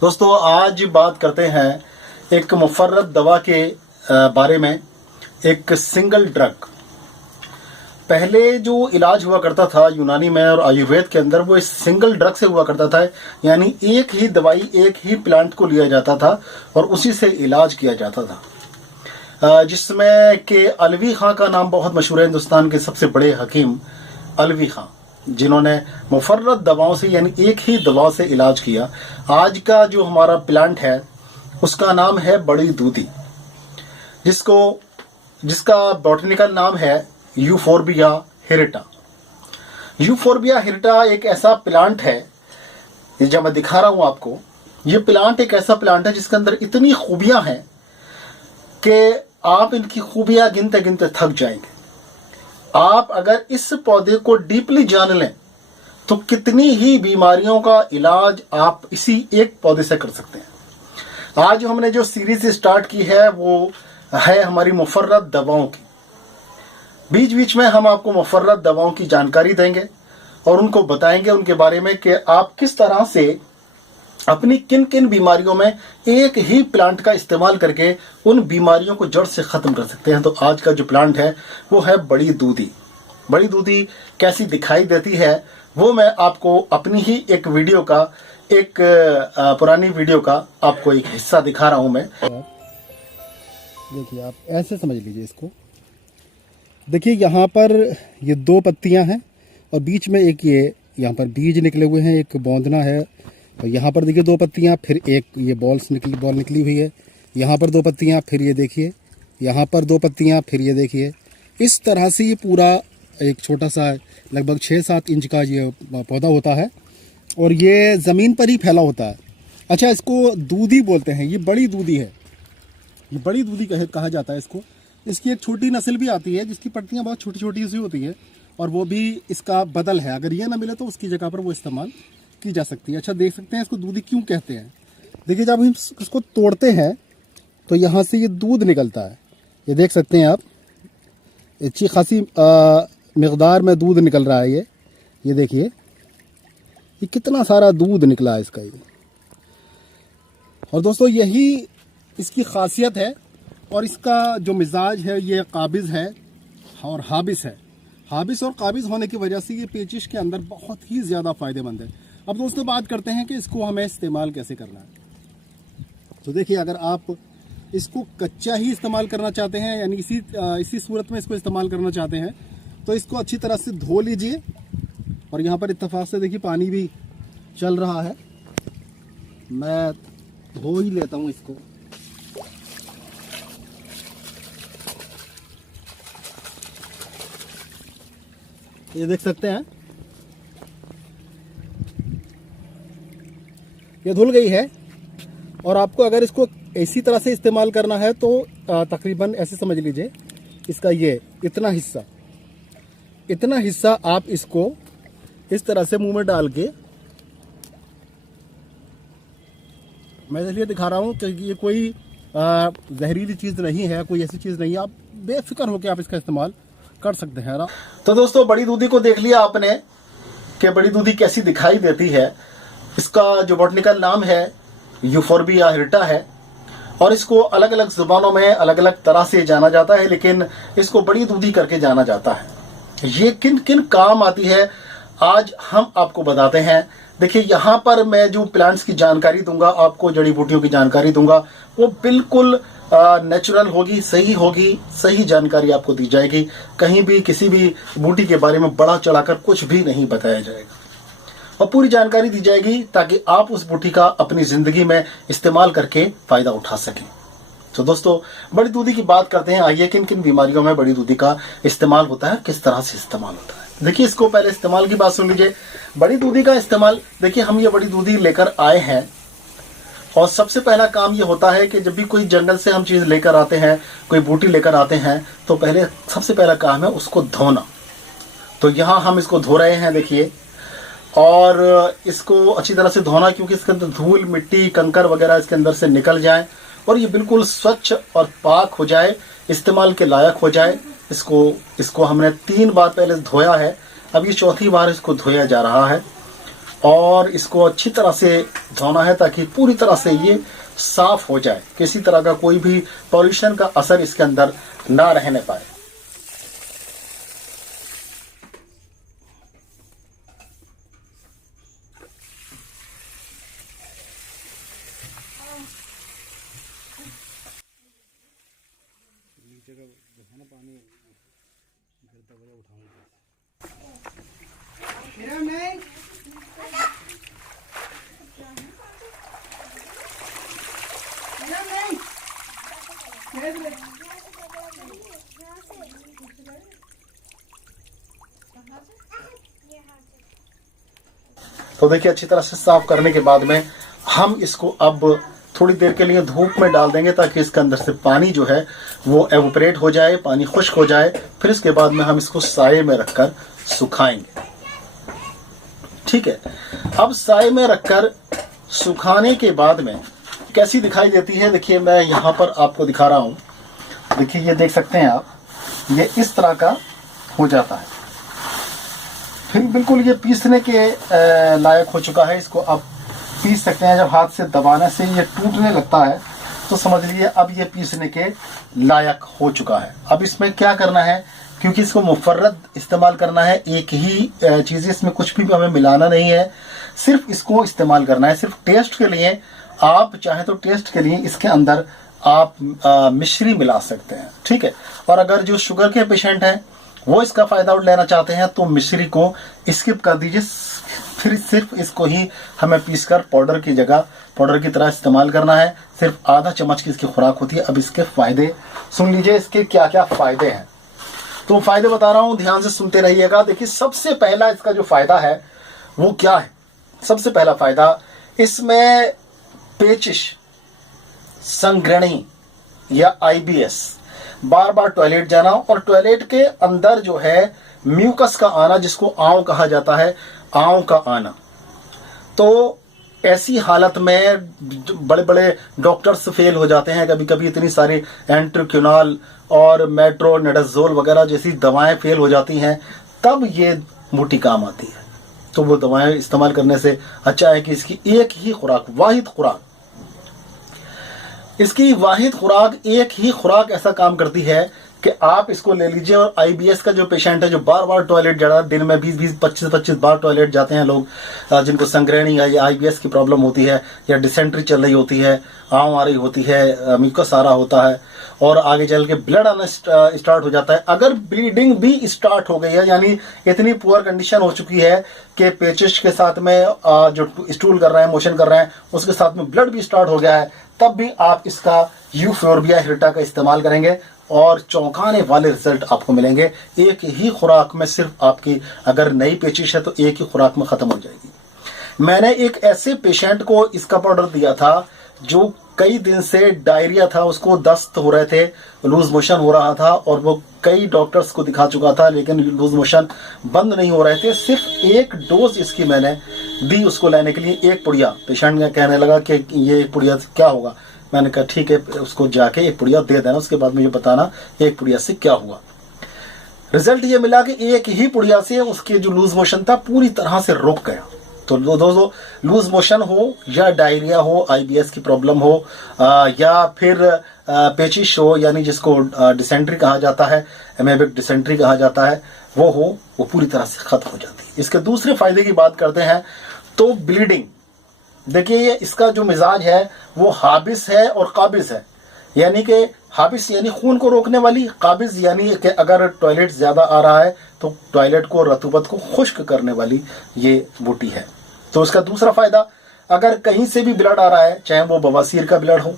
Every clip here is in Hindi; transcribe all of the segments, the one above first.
दोस्तों आज बात करते हैं एक मुफर्रद दवा के बारे में। एक सिंगल ड्रग, पहले जो इलाज हुआ करता था यूनानी में और आयुर्वेद के अंदर, वो इस सिंगल ड्रग से हुआ करता था। यानी एक ही दवाई, एक ही प्लांट को लिया जाता था और उसी से इलाज किया जाता था। जिसमें के अलवी खां का नाम बहुत मशहूर है, हिंदुस्तान के सबसे बड़े हकीम अलवी खां, जिन्होंने मुफर्रद दवाओं से यानी एक ही दवा से इलाज किया। आज का जो हमारा प्लांट है उसका नाम है बड़ी दूधी, जिसका बॉटनिकल नाम है यूफोर्बिया हिरटा। यूफोर्बिया हिरटा एक ऐसा प्लांट है, ये जब मैं दिखा रहा हूं आपको, ये प्लांट एक ऐसा प्लांट है जिसके अंदर इतनी खूबियां हैं कि आप इनकी खूबियां गिनते गिनते थक जाएंगे। आप अगर इस पौधे को डीपली जान लें तो कितनी ही बीमारियों का इलाज आप इसी एक पौधे से कर सकते हैं। आज हमने जो सीरीज स्टार्ट की है वो है हमारी मुफर्रद दवाओं की। बीच बीच में हम आपको मुफर्रद दवाओं की जानकारी देंगे और उनको बताएंगे उनके बारे में कि आप किस तरह से अपनी किन किन बीमारियों में एक ही प्लांट का इस्तेमाल करके उन बीमारियों को जड़ से खत्म कर सकते हैं। तो आज का जो प्लांट है वो है बड़ी दूधी। बड़ी दूधी कैसी दिखाई देती है वो मैं आपको अपनी ही एक वीडियो का, एक पुरानी वीडियो का आपको एक हिस्सा दिखा रहा हूं मैं। देखिए, आप ऐसे समझ लीजिए इसको। देखिए यहाँ पर ये दो पत्तियां हैं और बीच में एक ये यहाँ पर बीज निकले हुए हैं, एक बौंदना है। और यहाँ पर देखिए दो पत्तियाँ, फिर एक ये बॉल निकली हुई है। यहाँ पर दो पत्तियाँ, फिर ये देखिए यहाँ पर दो पत्तियाँ, फिर ये देखिए। इस तरह से ये पूरा एक छोटा सा लगभग 6-7 इंच का ये पौधा होता है और ये ज़मीन पर ही फैला होता है। अच्छा, इसको दूधी बोलते हैं, ये बड़ी दूधी है, ये बड़ी दूधी कहा जाता है इसको। इसकी एक छोटी नस्ल भी आती है जिसकी पत्तियाँ बहुत छोटी छोटी सी होती है और वो भी इसका बदल है। अगर ये ना मिले तो उसकी जगह पर वो इस्तेमाल की जा सकती है। अच्छा, देख सकते हैं इसको दूधी क्यों कहते हैं। देखिए, जब हम इसको तोड़ते हैं तो यहाँ से ये दूध निकलता है। ये देख सकते हैं आप, अच्छी खासी मिकदार में दूध निकल रहा है। ये देखिए, ये कितना सारा दूध निकला है इसका ये। और दोस्तों यही इसकी खासियत है और इसका जो मिजाज है ये काबिज है और हाबिस है। हाबिस और काबिज होने की वजह से ये पेचिश के अंदर बहुत ही ज़्यादा फ़ायदेमंद है। अब दोस्तों बात करते हैं कि इसको हमें इस्तेमाल कैसे करना है। तो देखिए, अगर आप इसको कच्चा ही इस्तेमाल करना चाहते हैं यानी इसी सूरत में इसको इस्तेमाल करना चाहते हैं तो इसको अच्छी तरह से धो लीजिए। और यहाँ पर इत्तेफाक से देखिए पानी भी चल रहा है, मैं धो ही लेता हूँ इसको। ये देख सकते हैं ये धुल गई है। और आपको अगर इसको इसी तरह से इस्तेमाल करना है तो तकरीबन ऐसे समझ लीजिए, इसका ये इतना हिस्सा आप इसको इस तरह से मुंह में डाल के, मैं इसलिए दिखा रहा हूँ क्योंकि ये कोई जहरीली चीज़ नहीं है, कोई ऐसी चीज़ नहीं है। आप बेफिक्र होकर आप इसका इस्तेमाल कर सकते हैं ना। तो दोस्तों बड़ी दूधी को देख लिया आपने कि बड़ी दूधी कैसी दिखाई देती है। इसका जो बॉटनिकल नाम है यूफोर्बिया हिरटा है और इसको अलग अलग जुबानों में अलग अलग तरह से जाना जाता है, लेकिन इसको बड़ी दूधी करके जाना जाता है। ये किन किन काम आती है आज हम आपको बताते हैं। देखिए, यहाँ पर मैं जो प्लांट्स की जानकारी दूंगा आपको, जड़ी बूटियों की जानकारी दूंगा, वो बिल्कुल नेचुरल होगी, सही जानकारी आपको दी जाएगी। कहीं भी किसी भी बूटी के बारे में बढ़ा चढ़ाकर कुछ भी नहीं बताया जाएगा और पूरी जानकारी दी जाएगी ताकि आप उस बूटी का अपनी जिंदगी में इस्तेमाल करके फायदा उठा सकें। तो दोस्तों बड़ी दूधी की बात करते हैं। आइए, किन किन बीमारियों में बड़ी दूधी का इस्तेमाल होता है, किस तरह से इस्तेमाल होता है। देखिए, इसको पहले इस्तेमाल की बात सुन लीजिए। बड़ी दूधी का इस्तेमाल, देखिए हम ये बड़ी दूधी लेकर आए हैं और सबसे पहला काम ये होता है कि जब भी कोई जंगल से हम चीज़ लेकर आते हैं, कोई बूटी लेकर आते हैं, तो पहले सबसे पहला काम है उसको धोना। तो यहाँ हम इसको धो रहे हैं, देखिए, और इसको अच्छी तरह से धोना क्योंकि इसके अंदर धूल, मिट्टी, कंकर वगैरह इसके अंदर से निकल जाए और ये बिल्कुल स्वच्छ और पाक हो जाए, इस्तेमाल के लायक हो जाए। इसको हमने 3 बार पहले धोया है, अब ये चौथी बार इसको धोया जा रहा है और इसको अच्छी तरह से धोना है ताकि पूरी तरह से ये साफ हो जाए, किसी तरह का कोई भी पॉल्यूशन का असर इसके अंदर ना रहने पाए। तो देखिए अच्छी तरह से साफ करने के बाद में हम इसको अब थोड़ी देर के लिए धूप में डाल देंगे ताकि इसके अंदर से पानी जो है वो एवोपरेट हो जाए, पानी खुश्क हो जाए। फिर इसके बाद में हम इसको साए में रखकर सुखाएंगे। ठीक है, अब साए में रखकर सुखाने के बाद में कैसी दिखाई देती है, देखिए मैं यहाँ पर आपको दिखा रहा हूँ। देखिए ये देख सकते हैं आप, ये इस तरह का हो जाता है। फिर बिल्कुल ये पीसने के लायक हो चुका है। इसको आप पीस सकते हैं। जब हाथ से दबाने से ये टूटने लगता है तो समझ लीजिए अब ये पीसने के लायक हो चुका है। अब इसमें क्या करना है, क्योंकि इसको मुफर्रद इस्तेमाल करना है, एक ही चीज़, इसमें कुछ भी हमें मिलाना नहीं है, सिर्फ इसको इस्तेमाल करना है। सिर्फ टेस्ट के लिए आप चाहें तो टेस्ट के लिए इसके अंदर आप मिश्री मिला सकते हैं। ठीक है, और अगर जो शुगर के पेशेंट हैं वो इसका फ़ायदा लेना चाहते हैं तो मिश्री को स्किप कर दीजिए। फिर सिर्फ इसको ही हमें पीसकर पाउडर की जगह पाउडर की तरह इस्तेमाल करना है। सिर्फ आधा चम्मच की इसकी खुराक होती है। अब इसके फ़ायदे सुन लीजिए, इसके क्या क्या फ़ायदे हैं। तो फ़ायदे बता रहा हूँ, ध्यान से सुनते रहिएगा। देखिए सबसे पहला इसका जो फ़ायदा है वो क्या है। सबसे पहला फ़ायदा, इसमें पेचिश, संग्रहणी या IBS, बार बार टॉयलेट जाना और टॉयलेट के अंदर जो है म्यूकस का आना, जिसको आंव कहा जाता है, आंव का आना, तो ऐसी हालत में बड़े बड़े डॉक्टर्स फेल हो जाते हैं। कभी कभी इतनी सारी एंट्रोक्विनॉल और मेट्रोनिडाजोल वगैरह जैसी दवाएं फेल हो जाती हैं, तब ये मोटी काम आती है। तो वो दवाएं इस्तेमाल करने से अच्छा है कि इसकी एक ही खुराक, वाहिद खुराक, इसकी वाहिद खुराक, एक ही खुराक ऐसा काम करती है कि आप इसको ले लीजिए। और IBS का जो पेशेंट है, जो बार बार टॉयलेट जा रहा है, दिन में 20-20, 25-25 बार टॉयलेट जाते हैं लोग, जिनको संग्रहणी या IBS की प्रॉब्लम होती है, या डिसेंट्री चल रही होती है, आंव आ रही होती है, म्यूकस आ रहा होता है और आगे चल के ब्लड आना स्टार्ट हो जाता है। अगर ब्लीडिंग भी स्टार्ट हो गई है, यानी इतनी पुअर कंडीशन हो चुकी है कि पेचिश के साथ में जो स्टूल कर रहे हैं, मोशन कर रहे हैं, उसके साथ में ब्लड भी स्टार्ट हो गया है, तब भी आप इसका यूफोर्बिया हिर्टा का इस्तेमाल करेंगे और चौंकाने वाले रिजल्ट आपको मिलेंगे। एक ही खुराक में सिर्फ आपकी अगर नई पेचिश है तो एक ही खुराक में खत्म हो जाएगी। मैंने एक ऐसे पेशेंट को इसका पाउडर दिया था जो कई दिन से डायरिया था, उसको दस्त हो रहे थे, लूज मोशन हो रहा था और वो कई डॉक्टर्स को दिखा चुका था लेकिन लूज मोशन बंद नहीं हो रहे थे। सिर्फ एक डोज इसकी मैंने दी उसको लेने के लिए, एक पुड़िया। पेशेंट कहने लगा कि ये एक पुड़िया से क्या होगा। मैंने कहा ठीक है, उसको जाके एक पुड़िया दे देना, उसके बाद मुझे बताना एक पुड़िया से क्या हुआ। रिजल्ट ये मिला कि एक ही पुड़िया से उसके जो लूज मोशन था पूरी तरह से रुक गया। तो दोस्तों, लूज मोशन हो या डायरिया हो, IBS की प्रॉब्लम हो या फिर पेचिश हो, यानी जिसको डिसेंट्री कहा जाता है, एमेबिक डिसेंट्री कहा जाता है, वो हो, वो पूरी तरह से खत्म हो जाती है। इसके दूसरे फायदे की बात करते हैं तो ब्लीडिंग। देखिए ये इसका जो मिजाज है वो हाबिस है और काबिज है। यानी कि हाबिस यानी खून को रोकने वाली, काबिज यानी कि अगर टॉयलेट ज़्यादा आ रहा है तो टॉयलेट को, रतूबत को खुश्क करने वाली ये बूटी है। तो इसका दूसरा फ़ायदा, अगर कहीं से भी ब्लड आ रहा है, चाहे वो बवासीर का ब्लड हो,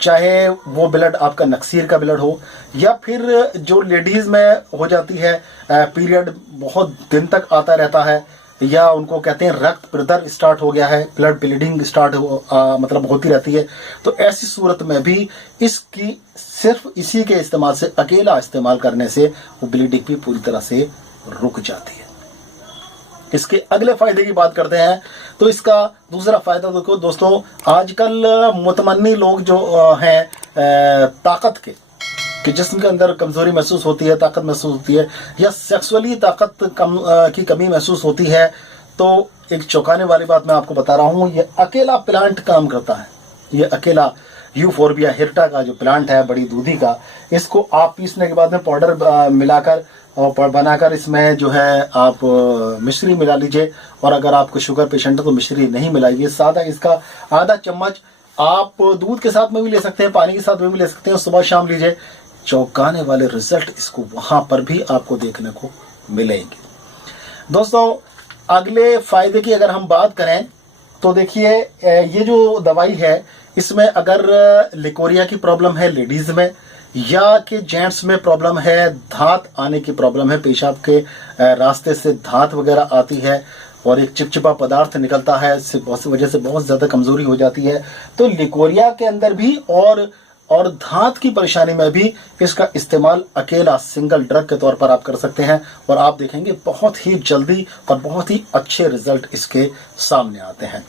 चाहे वो ब्लड आपका नक्सीर का ब्लड हो, या फिर जो लेडीज़ में हो जाती है पीरियड बहुत दिन तक आता रहता है, या उनको कहते हैं रक्त प्रदर स्टार्ट हो गया है, ब्लड ब्लीडिंग स्टार्ट मतलब होती रहती है, तो ऐसी सूरत में भी इसकी सिर्फ इसी के इस्तेमाल से, अकेला इस्तेमाल करने से वो ब्लीडिंग भी पूरी तरह से रुक जाती है। इसके अगले फायदे की बात करते हैं तो इसका दूसरा फायदा देखो दोस्तों, आजकल मुतमन्नी लोग जो हैं ताकत के, कि जिस्म के अंदर कमजोरी महसूस होती है, ताकत महसूस होती है, या सेक्सुअली ताकत की कमी महसूस होती है, तो एक चौंकाने वाली बात मैं आपको बता रहा हूँ, ये अकेला प्लांट काम करता है। ये अकेला यूफोर्बिया हिर्टा का जो प्लांट है बड़ी दूधी का, इसको आप पीसने के बाद में पाउडर मिलाकर और बनाकर इसमें जो है आप मिश्री मिला लीजिए। और अगर आपको शुगर पेशेंट है तो मिश्री नहीं मिलाइए, सादा इसका आधा चम्मच आप दूध के साथ में भी ले सकते हैं, पानी के साथ में भी ले सकते हैं, सुबह शाम लीजिए। चौंकाने वाले रिजल्ट इसको वहां पर भी आपको देखने को मिलेंगे। दोस्तों, अगले फायदे की अगर हम बात करें तो देखिए, ये जो दवाई है इसमें अगर लिकोरिया की प्रॉब्लम है लेडीज में, या कि जेंट्स में प्रॉब्लम है, धात आने की प्रॉब्लम है, पेशाब के रास्ते से धात वगैरह आती है और एक चिपचिपा पदार्थ निकलता है, इससे वजह से बहुत ज्यादा कमजोरी हो जाती है, तो लिकोरिया के अंदर भी और धात की परेशानी में भी इसका इस्तेमाल अकेला सिंगल ड्रग के तौर पर आप कर सकते हैं। और आप देखेंगे बहुत ही जल्दी और बहुत ही अच्छे रिजल्ट इसके सामने आते हैं।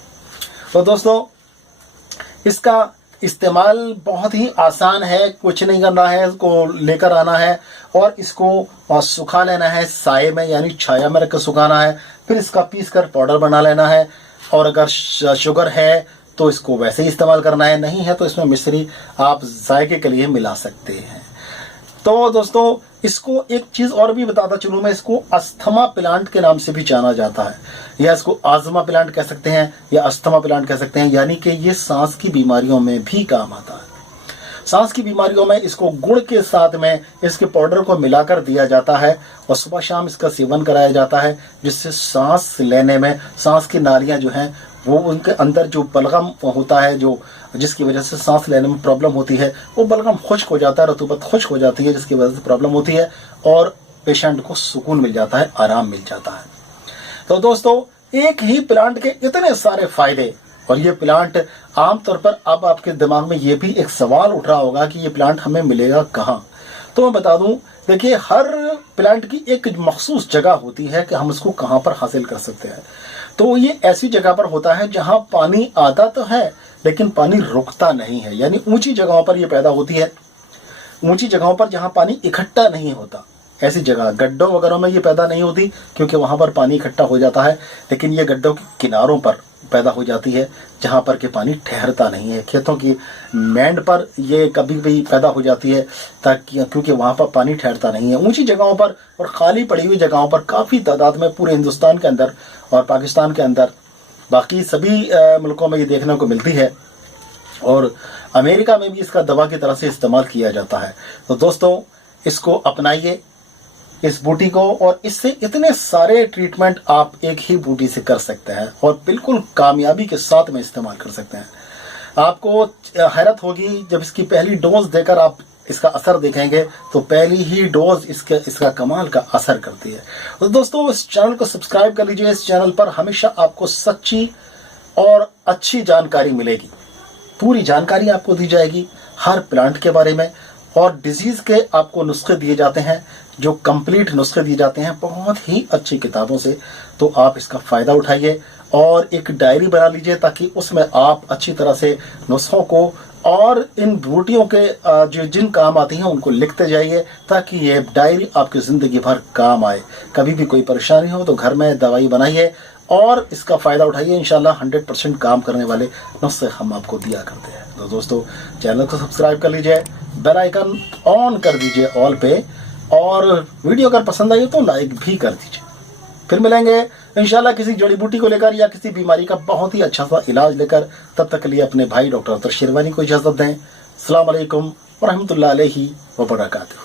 तो दोस्तों, इसका इस्तेमाल बहुत ही आसान है, कुछ नहीं करना है, इसको लेकर आना है और इसको सुखा लेना है साये में, यानी छाया में रखकर सुखाना है। फिर इसका पीस कर पाउडर बना लेना है। और अगर शुगर है तो इसको वैसे ही इस्तेमाल करना है, नहीं है तो इसमें मिश्री आप जायके के लिए मिला सकते हैं। तो दोस्तों, इसको एक चीज और भी बताता चलूं मैं, इसको अस्थमा प्लांट के नाम से भी जाना जाता है, या इसको आजमा प्लांट कह सकते हैं या अस्थमा प्लांट कह सकते हैं, यानी कि ये सांस की बीमारियों में भी काम आता है। सांस की बीमारियों में इसको गुड़ के साथ में इसके पाउडर को मिलाकर दिया जाता है और सुबह शाम इसका सेवन कराया जाता है, जिससे सांस लेने में सांस की नालियां जो हैं वो उनके अंदर जो बलगम होता है, जो जिसकी वजह से सांस लेने में प्रॉब्लम होती है, वो बलगम खुश्क हो जाता है, रतूबत खुश्क हो जाती है, जिसकी वजह से प्रॉब्लम होती है और पेशेंट को सुकून मिल जाता है, आराम मिल जाता है। तो दोस्तों, एक ही प्लांट के इतने सारे फायदे, और ये प्लांट आमतौर पर अब आपके दिमाग में ये भी एक सवाल उठ रहा होगा कि ये प्लांट हमें मिलेगा कहाँ। तो मैं बता दूं, देखिए, हर प्लांट की एक मखसूस जगह होती है कि हम इसको कहाँ पर हासिल कर सकते हैं। तो ये ऐसी जगह पर होता है जहां पानी आता तो है लेकिन पानी रुकता नहीं है, यानी ऊंची जगहों पर ये पैदा होती है, ऊंची जगहों पर जहां पानी इकट्ठा नहीं होता। ऐसी जगह गड्ढों वगैरह में ये पैदा नहीं होती क्योंकि वहां पर पानी इकट्ठा हो जाता है, लेकिन ये गड्ढों के किनारों पर पैदा हो जाती है जहां पर के पानी ठहरता नहीं है। खेतों की मैंड पर ये कभी भी पैदा हो जाती है ताकि क्योंकि वहां पर पानी ठहरता नहीं है। ऊंची जगहों पर और खाली पड़ी हुई जगहों पर काफी तादाद में पूरे हिंदुस्तान के अंदर और पाकिस्तान के अंदर, बाकी सभी मुल्कों में ये देखने को मिलती है और अमेरिका में भी इसका दवा की तरह से इस्तेमाल किया जाता है। तो दोस्तों, इसको अपनाइए, इस बूटी को, और इससे इतने सारे ट्रीटमेंट आप एक ही बूटी से कर सकते हैं और बिल्कुल कामयाबी के साथ में इस्तेमाल कर सकते हैं। आपको हैरत होगी जब इसकी पहली डोज देकर आप इसका असर देखेंगे, तो पहली ही डोज इसका कमाल का असर करती है। तो दोस्तों, इस चैनल को सब्सक्राइब कर लीजिए। इस चैनल पर हमेशा आपको सच्ची और अच्छी जानकारी मिलेगी, पूरी जानकारी आपको दी जाएगी हर प्लांट के बारे में, और डिजीज के आपको नुस्खे दिए जाते हैं, जो कंप्लीट नुस्खे दिए जाते हैं बहुत ही अच्छी किताबों से। तो आप इसका फायदा उठाइए और एक डायरी बना लीजिए ताकि उसमें आप अच्छी तरह से नुस्खों को और इन बूटियों के जो जिन काम आती हैं उनको लिखते जाइए, ताकि ये डायरी आपकी जिंदगी भर काम आए। कभी भी कोई परेशानी हो तो घर में दवाई बनाइए और इसका फायदा उठाइए। इंशाल्लाह 100% काम करने वाले नुस्खे हम आपको दिया करते हैं। तो दोस्तों, चैनल को सब्सक्राइब कर लीजिए, बेल आइकन ऑन कर दीजिए ऑल पे, और वीडियो अगर पसंद आई तो लाइक भी कर दीजिए। फिर मिलेंगे इंशाल्लाह किसी जड़ी बूटी को लेकर या किसी बीमारी का बहुत ही अच्छा सा इलाज लेकर। तब तक के लिए अपने भाई डॉक्टर अख्तर शेरवानी को इजाजत दें। अस्सलाम वालेकुम व रहमतुल्लाहि व बरकातहू।